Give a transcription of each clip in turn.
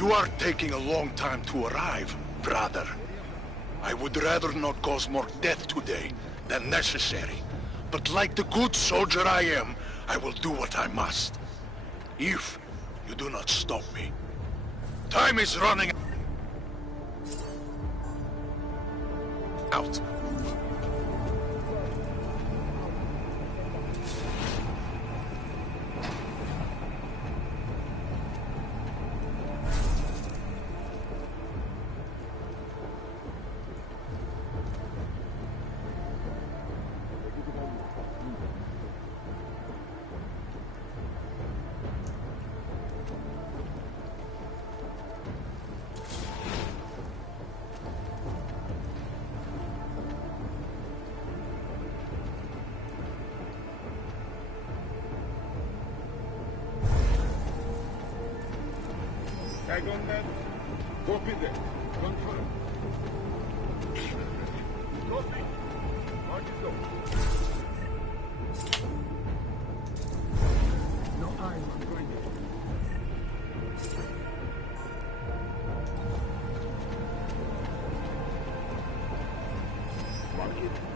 You are taking a long time to arrive, brother. I would rather not cause more death today than necessary. But like the good soldier I am, I will do what I must. If you do not stop me. Time is running out. Dragon'dan Gopi'de kontrol. Gopi, Martizo. No eyes on Gopi. Market.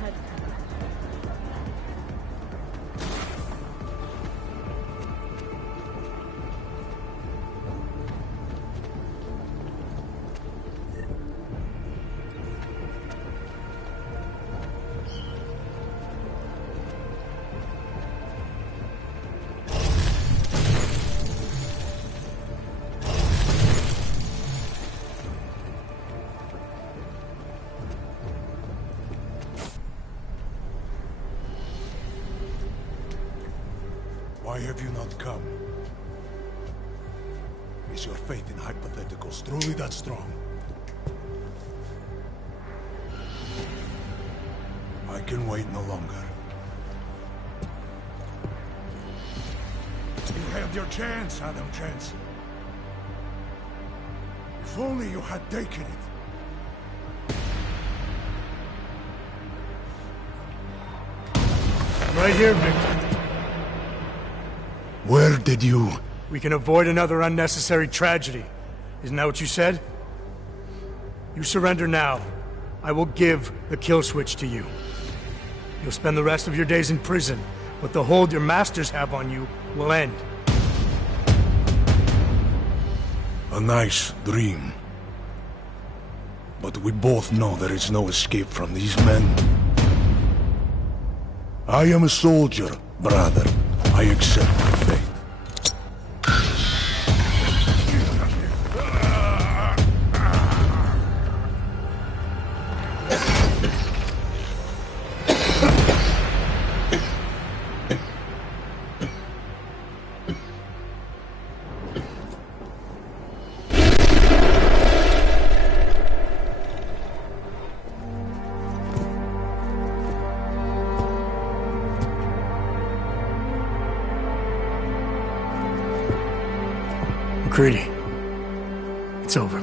ahead. Why have you not come? Is your faith in hypotheticals truly that strong? I can wait no longer. You had your chance, Adam Chance. If only you had taken it. Right here, Victor. Where did you... We can avoid another unnecessary tragedy. Isn't that what you said? You surrender now. I will give the kill switch to you. You'll spend the rest of your days in prison, but the hold your masters have on you will end. A nice dream. But we both know there is no escape from these men. I am a soldier, brother. I accept my fate. McCready, it's over.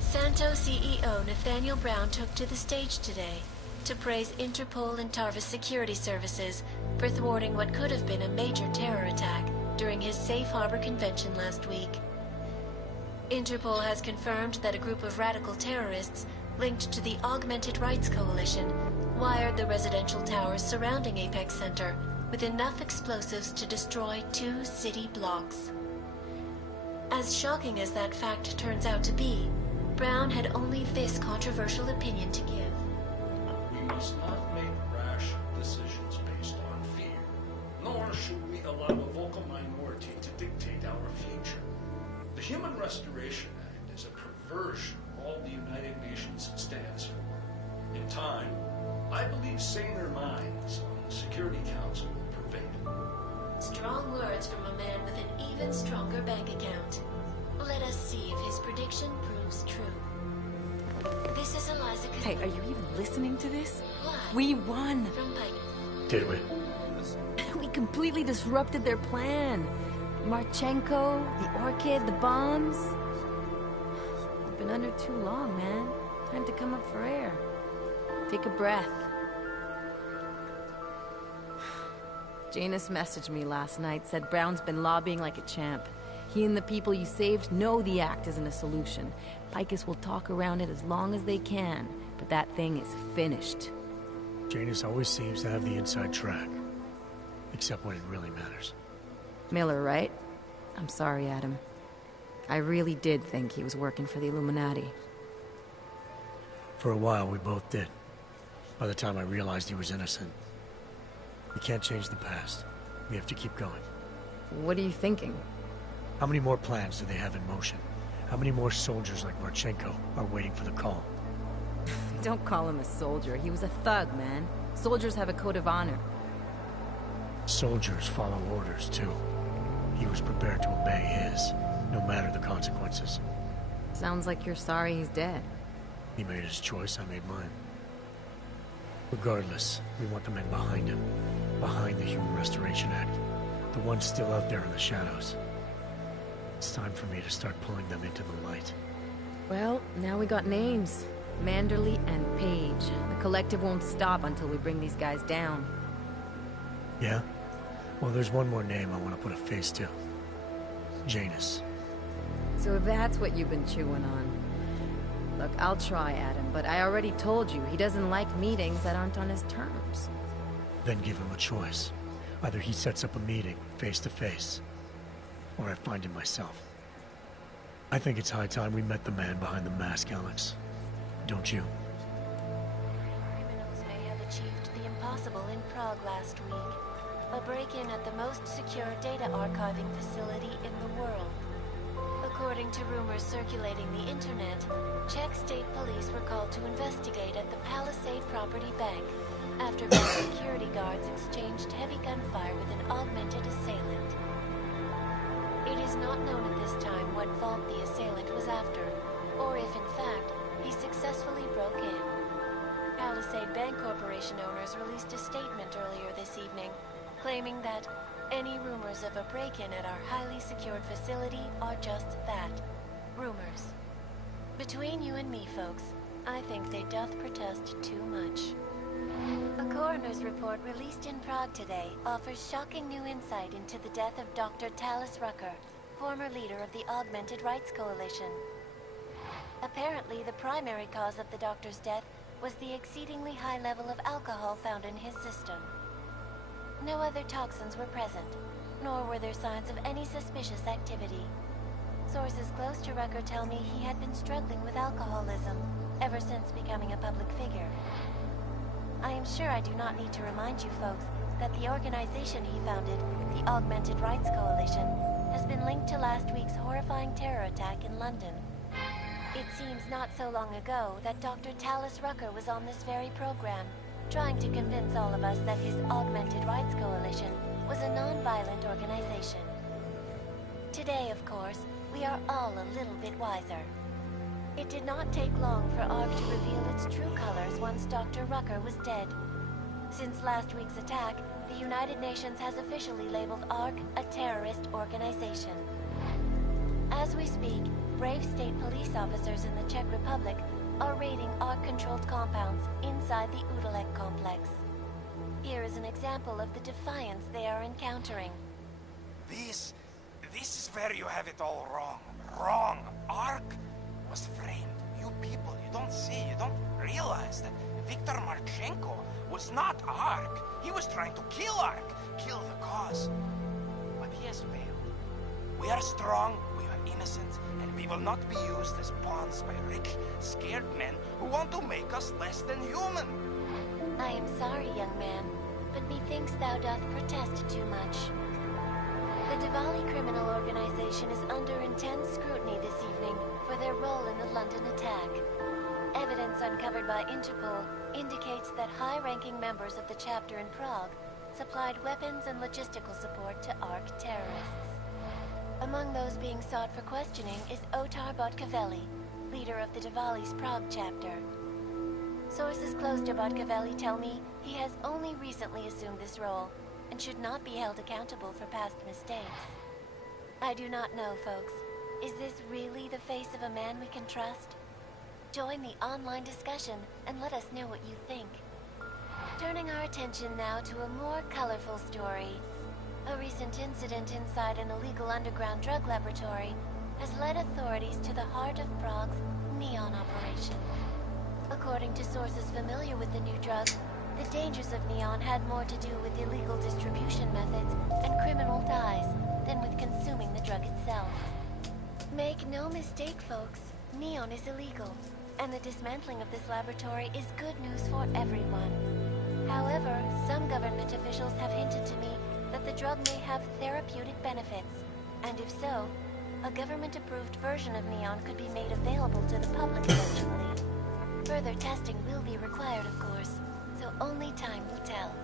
Santo CEO Nathaniel Brown took to the stage today to praise Interpol and Tarvis security services for thwarting what could have been a major terror attack during his Safe Harbor convention last week. Interpol has confirmed that a group of radical terrorists linked to the Augmented Rights Coalition wired the residential towers surrounding Apex Center with enough explosives to destroy 2 city blocks. As shocking as that fact turns out to be, Brown had only this controversial opinion to give. We must not make rash decisions based on fear, nor should we allow a vocal minority to dictate our future. The Human Restoration Act is a perversion of all the United Nations stands for. In time, I believe saner minds on the Security Council will prevail. Strong words from a man with an even stronger bank account. Let us see if his prediction proves true. This is Eliza. Hey, are you even listening to this? Live We won! from Pike. Did we? We completely disrupted their plan. Marchenko, the Orchid, the bombs. We've been under too long, man. Time to come up for air. Take a breath. Janus messaged me last night, said Brown's been lobbying like a champ. He and the people you saved know the act isn't a solution. Picus will talk around it as long as they can, but that thing is finished. Janus always seems to have the inside track. Except when it really matters. Miller, right? I'm sorry, Adam. I really did think he was working for the Illuminati. For a while, we both did. By the time I realized he was innocent. We can't change the past. We have to keep going. What are you thinking? How many more plans do they have in motion? How many more soldiers like Marchenko are waiting for the call? Don't call him a soldier. He was a thug, man. Soldiers have a code of honor. Soldiers follow orders, too. He was prepared to obey his, no matter the consequences. Sounds like you're sorry he's dead. He made his choice, I made mine. Regardless, we want the men behind him. Behind the Human Restoration Act. The ones still out there in the shadows. It's time for me to start pulling them into the light. Well, now we got names. Manderley and Page. The collective won't stop until we bring these guys down. Yeah? Well, there's one more name I want to put a face to. Janus. So that's what you've been chewing on. Look, I'll try, Adam, but I already told you he doesn't like meetings that aren't on his terms. Then give him a choice. Either he sets up a meeting, face to face, or I find him myself. I think it's high time we met the man behind the mask, Alex. Don't you? Criminals may have achieved the impossible in Prague last week. A break-in at the most secure data archiving facility in the world. According to rumors circulating the internet, Czech state police were called to investigate at the Palisade Property Bank after security guards exchanged heavy gunfire with an augmented assailant. It is not known at this time what fault the assailant was after, or if in fact he successfully broke in. Palisade Bank Corporation owners released a statement earlier this evening, claiming that any rumors of a break-in at our highly secured facility are just that, rumors. Between you and me, folks, I think they doth protest too much. A coroner's report released in Prague today offers shocking new insight into the death of Dr. Talis Rucker, former leader of the Augmented Rights Coalition. Apparently, the primary cause of the doctor's death was the exceedingly high level of alcohol found in his system. No other toxins were present, nor were there signs of any suspicious activity. Sources close to Rucker tell me he had been struggling with alcoholism ever since becoming a public figure. I am sure I do not need to remind you folks that the organization he founded, the Augmented Rights Coalition, has been linked to last week's horrifying terror attack in London. It seems not so long ago that Dr. Talis Rucker was on this very program, trying to convince all of us that his Augmented Rights Coalition was a non-violent organization. Today, of course, we are all a little bit wiser. It did not take long for ARC to reveal its true colors once Dr. Rucker was dead. Since last week's attack, the United Nations has officially labeled ARC a terrorist organization. As we speak, brave state police officers in the Czech Republic are raiding ARC-controlled compounds inside the Udalek complex. Here is an example of the defiance they are encountering. This is where you have it all wrong. Wrong. ARC was framed. You people, you don't see, you don't realize that Viktor Marchenko was not ARC. He was trying to kill ARC, kill the cause. But he has failed. We are strong, we are innocent, and we will not be used as pawns by rich, scared men who want to make us less than human. I am sorry, young man, but methinks thou doth protest too much. The Diwali criminal organization is under intense scrutiny this evening for their role in the London attack. Evidence uncovered by Interpol indicates that high-ranking members of the chapter in Prague supplied weapons and logistical support to ARC terrorists. Among those being sought for questioning is Otar Botkavelli, leader of the Diwali's Prague chapter. Sources close to Botkavelli tell me he has only recently assumed this role and should not be held accountable for past mistakes. I do not know, folks. Is this really the face of a man we can trust? Join the online discussion and let us know what you think. Turning our attention now to a more colorful story. A recent incident inside an illegal underground drug laboratory has led authorities to the heart of Prague's Neon operation. According to sources familiar with the new drug, the dangers of Neon had more to do with illegal distribution methods and criminal ties than with consuming the drug itself. Make no mistake, folks, Neon is illegal, and the dismantling of this laboratory is good news for everyone. However, some government officials have hinted to me that the drug may have therapeutic benefits, and if so, a government-approved version of Neon could be made available to the public eventually. Further testing will be required, of course, so only time will tell.